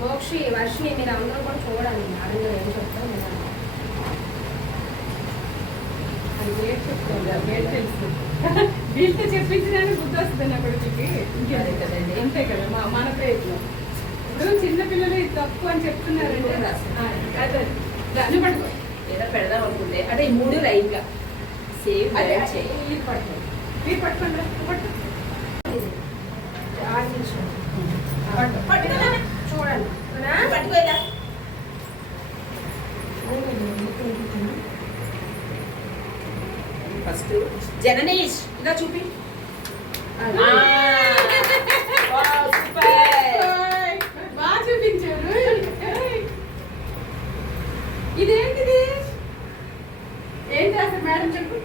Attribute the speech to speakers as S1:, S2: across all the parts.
S1: మోక్షి వర్షిని మీరు అందరూ కూడా చూడాలి అడగ ఏం చెప్తాం వినాలి.
S2: అది గ్రేట్ చెప్తుంది గ్రేట్ తెలుసు. వీళ్ళతో చెప్పించడానికి బుద్ధి వస్తుంది నా కొడుకుకి
S3: అదే కదండి.
S2: అంతే కదా మా మన ప్రయత్నం. ఇప్పుడు చిన్న పిల్లలు ఇది తప్పు అని చెప్తున్నారంటే అదే దాన్ని పట్టుకో.
S3: ఏదో పెడదాం అనుకుంటే అంటే ఈ మూడు లైన్గా సేమ్
S2: అదే ఇది పట్టుకో. ఇది. పట్టుకోండి పట్టు. పట్టు
S3: పట్టుకో నాన్న.
S1: చూడండి అవునా?
S3: పట్టుకో ఇలా. ఫస్ట్ జననీష్ ఇలా చూపి
S1: అది.
S3: ఆ. Wow, super.
S2: బాగా చూపించారు ఏయ్. ఇదేంటిది ఏంటి అసలు మేడం చెప్పు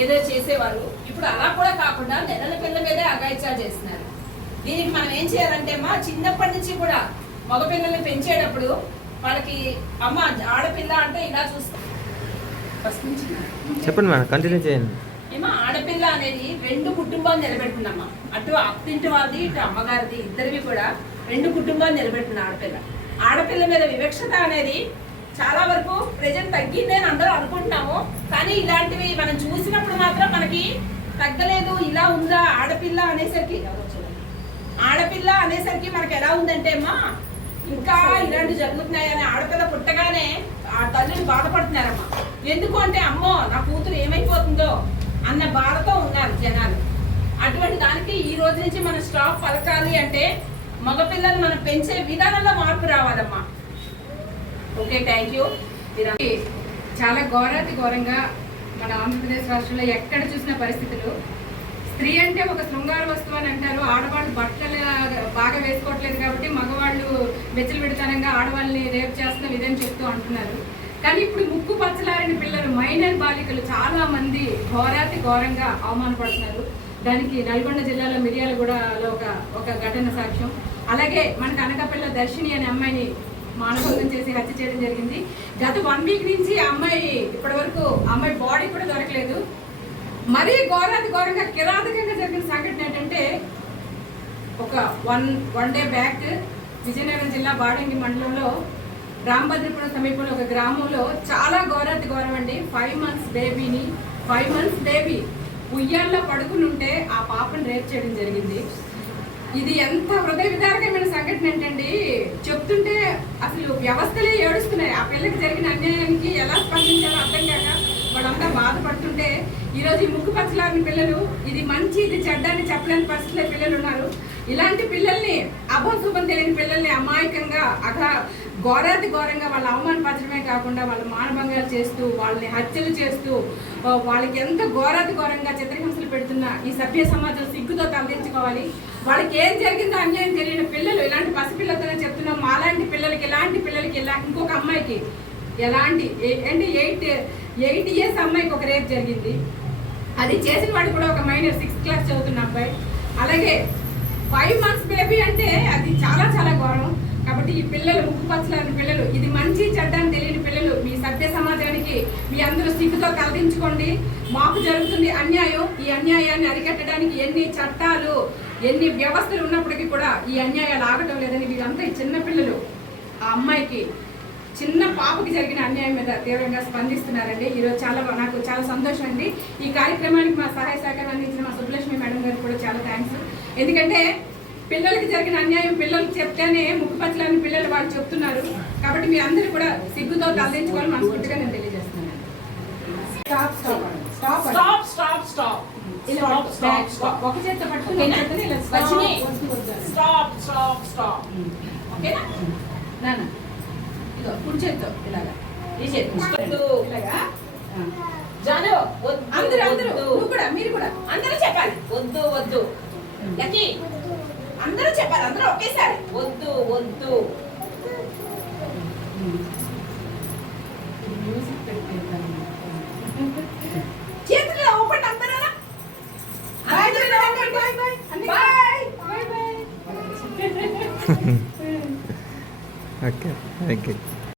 S3: ఏదో చేసేవాళ్ళు ఇప్పుడు అలా కూడా కాకుండా నెలల పిల్ల మీదే అగాయిత్యాలు చేస్తున్నారు దీనికి మనం ఏం చేయాలంటే అమ్మా చిన్నప్పటి నుంచి కూడా మగపిల్లల్ని పెంచేటప్పుడు వాళ్ళకి అమ్మ ఆడపిల్ల అంటే ఇలా చూస్తాం ఫస్ట్ నుంచి
S4: చెప్పండి మేడం కంటిన్యూ చేయండి.
S3: ఏమో ఆడపిల్ల అనేది రెండు కుటుంబాలు నిలబెట్టిందమ్మా అటు అత్తింటి వారిది ఇటు అమ్మగారిది ఇద్దరివి కూడా రెండు కుటుంబాలు నిలబెట్టిన ఆడపిల్ల. ఆడపిల్ల మీద వివక్షత అనేది చాలా వరకు ప్రజెంట్ తగ్గింది అని అందరూ అనుకుంటున్నాము. కానీ ఇలాంటివి మనం చూసినప్పుడు మాత్రం మనకి తగ్గలేదు ఇలా ఉందా ఆడపిల్ల అనేసరికి ఆడపిల్ల అనేసరికి మనకి ఎలా ఉందంటే అమ్మా ఇంకా ఇలాంటివి జరుగుతున్నాయని ఆడపిల్ల పుట్టగానే ఆ తల్లిని బాధపడుతున్నారమ్మా. ఎందుకు అంటే అమ్మో నా కూతురు ఏమైపోతుందో అన్న బాధతో ఉన్నారు జనాలు. అటువంటి దానికి ఈ రోజు నుంచి మన స్టాఫ్ పలకాలి అంటే మగపిల్లలు మనం పెంచే విధానంలో మార్పు రావాలమ్మా. Okay thank you.
S2: చాలా ఘోరాతి ఘోరంగా మన ఆంధ్రప్రదేశ్ రాష్ట్రంలో ఎక్కడ చూసిన పరిస్థితులు. స్త్రీ అంటే ఒక శృంగార వస్తువు అని అంటారు ఆడవాళ్ళు బట్టలు బాగా వేసుకోవట్లేదు కాబట్టి మగవాళ్ళు బెచ్చలు పెడతానంగా ఆడవాళ్ళని రేపు చేస్తున్నారు ఇదని చెప్తూ అంటున్నారు. కానీ ఇప్పుడు ముక్కు పచ్చలారిన పిల్లలు మైనర్ బాలికలు చాలా మంది ఘోరాతి ఘోరంగా అవమానపడుతున్నారు. దానికి నల్గొండ జిల్లాలో మిర్యాలగూడలో ఒక ఒక ఘటన సాక్ష్యం. అలాగే మనకు అనకాపల్లిలో దర్శిని అనే అమ్మాయిని మానభంగం చేసి హత్య చేయడం జరిగింది. గత వన్ వీక్ నుంచి అమ్మాయి ఇప్పటి వరకు అమ్మాయి బాడీ కూడా దొరకలేదు. మరీ ఘోరాతి ఘోరంగా కిరాతకంగా జరిగిన సంఘటన ఏంటంటే ఒక one one day back Vizianagaram జిల్లా బాడంగి మండలంలో రాంభద్రపురం సమీపంలో ఒక గ్రామంలో చాలా ఘోరాతి ఘోరం అండి. ఫైవ్ మంత్స్ బేబీని ఫైవ్ మంత్స్ బేబీ ఉయ్యాల్లో పడుకుని ఉంటే ఆ పాపను రేప్ చేయడం జరిగింది. ఇది ఎంత హృదయ విదారకమైన సంఘటన ఏంటండి చెప్తుంటే అసలు వ్యవస్థలే ఏడుస్తున్నాయి. ఆ పిల్లకి జరిగిన అన్యాయానికి ఎలా స్పందించాలో అర్థం కాక వాళ్ళంతా బాధపడుతుంటే ఈరోజు ఈ ముక్కు పచ్చలారిన పిల్లలు ఇది మంచి ఇది చెడ్డ అని చెప్పలేని పరిస్థితిలో పిల్లలు ఉన్నారు. ఇలాంటి పిల్లల్ని అభం శుభం తెలియని పిల్లల్ని అమాయకంగా అఘా ఘోరాతి ఘోరంగా వాళ్ళ అవమానపరచడమే కాకుండా వాళ్ళ మానభంగాలు చేస్తూ వాళ్ళని హత్యలు చేస్తూ వాళ్ళకి ఎంత ఘోరాతి ఘోరంగా చిత్రహింసలు పెడుతున్న ఈ సభ్య సమాజం సిగ్గుతో తలదించుకోవాలి. వాళ్ళకి ఏం జరిగిందో అన్యాయం తెలియని పిల్లలు ఇలాంటి పసిపిల్లతోనే చెప్తున్నాం. మాలాంటి పిల్లలకి ఇలాంటి పిల్లలకి ఇలా ఇంకొక అమ్మాయికి ఎలాంటి ఏ- అంటే ఎయిట్ ఎయిట్ ఇయర్స్ అమ్మాయికి ఒక రేపు జరిగింది. అది చేసిన వాడు కూడా ఒక మైనర్ సిక్స్త్ క్లాస్ చదువుతున్న అబ్బాయి. అలాగే ఫైవ్ మంత్స్ బేబీ అంటే అది చాలా చాలా ఘోరం. కాబట్టి ఈ పిల్లలు ముక్కు పచ్చలాంటి పిల్లలు ఇది మంచి చెడ్డ అని తెలియని పిల్లలు మీ సభ్య సమాజానికి మీ అందరూ సిగ్గుతో కలదించుకోండి. మాకు జరుగుతుంది అన్యాయం. ఈ అన్యాయాన్ని అరికట్టడానికి ఎన్ని చట్టాలు ఎన్ని వ్యవస్థలు ఉన్నప్పటికీ కూడా ఈ అన్యాయాలు ఆగటం లేదని వీళ్ళంతా ఈ చిన్న పిల్లలు ఆ అమ్మాయికి చిన్న పాపకి జరిగిన అన్యాయం మీద తీవ్రంగా స్పందిస్తున్నారండి. ఈరోజు చాలా నాకు చాలా సంతోషం అండి. ఈ కార్యక్రమానికి మా సహాయ సహకారం అందించిన మా సుబ్బలక్ష్మి మేడం గారికి కూడా చాలా థ్యాంక్స్ ఎందుకంటే పిల్లలకి జరిగిన అన్యాయం పిల్లలకి చెప్తేనే ముక్కుపచ్చలని పిల్లలు వాళ్ళు చెప్తున్నారు. కాబట్టి మీ అందరూ కూడా సిగ్గుతో తలదించుకోవాలని మనస్ఫూర్తిగా నేను తెలియజేస్తున్నాను. ఒక పట్టుకుని
S3: ఓకేనా?
S2: నాన్న ఇదో కుడి చేత్తో ఇలాగా.
S3: ఈ చేతి వద్దు.
S2: ఇలాగా.
S3: జాను
S2: అందరూ అందరూ. నువ్వు కూడా మీరు కూడా.
S3: అందరూ చెప్పాలి. వద్దు వద్దు. లక్కీ. అందరూ చెప్పాలి అందరూ ఒకేసారి. వద్దు వద్దు. చేతులు ఓపెన్ అందరూ
S4: ఓకే థ్యాంక్ యూ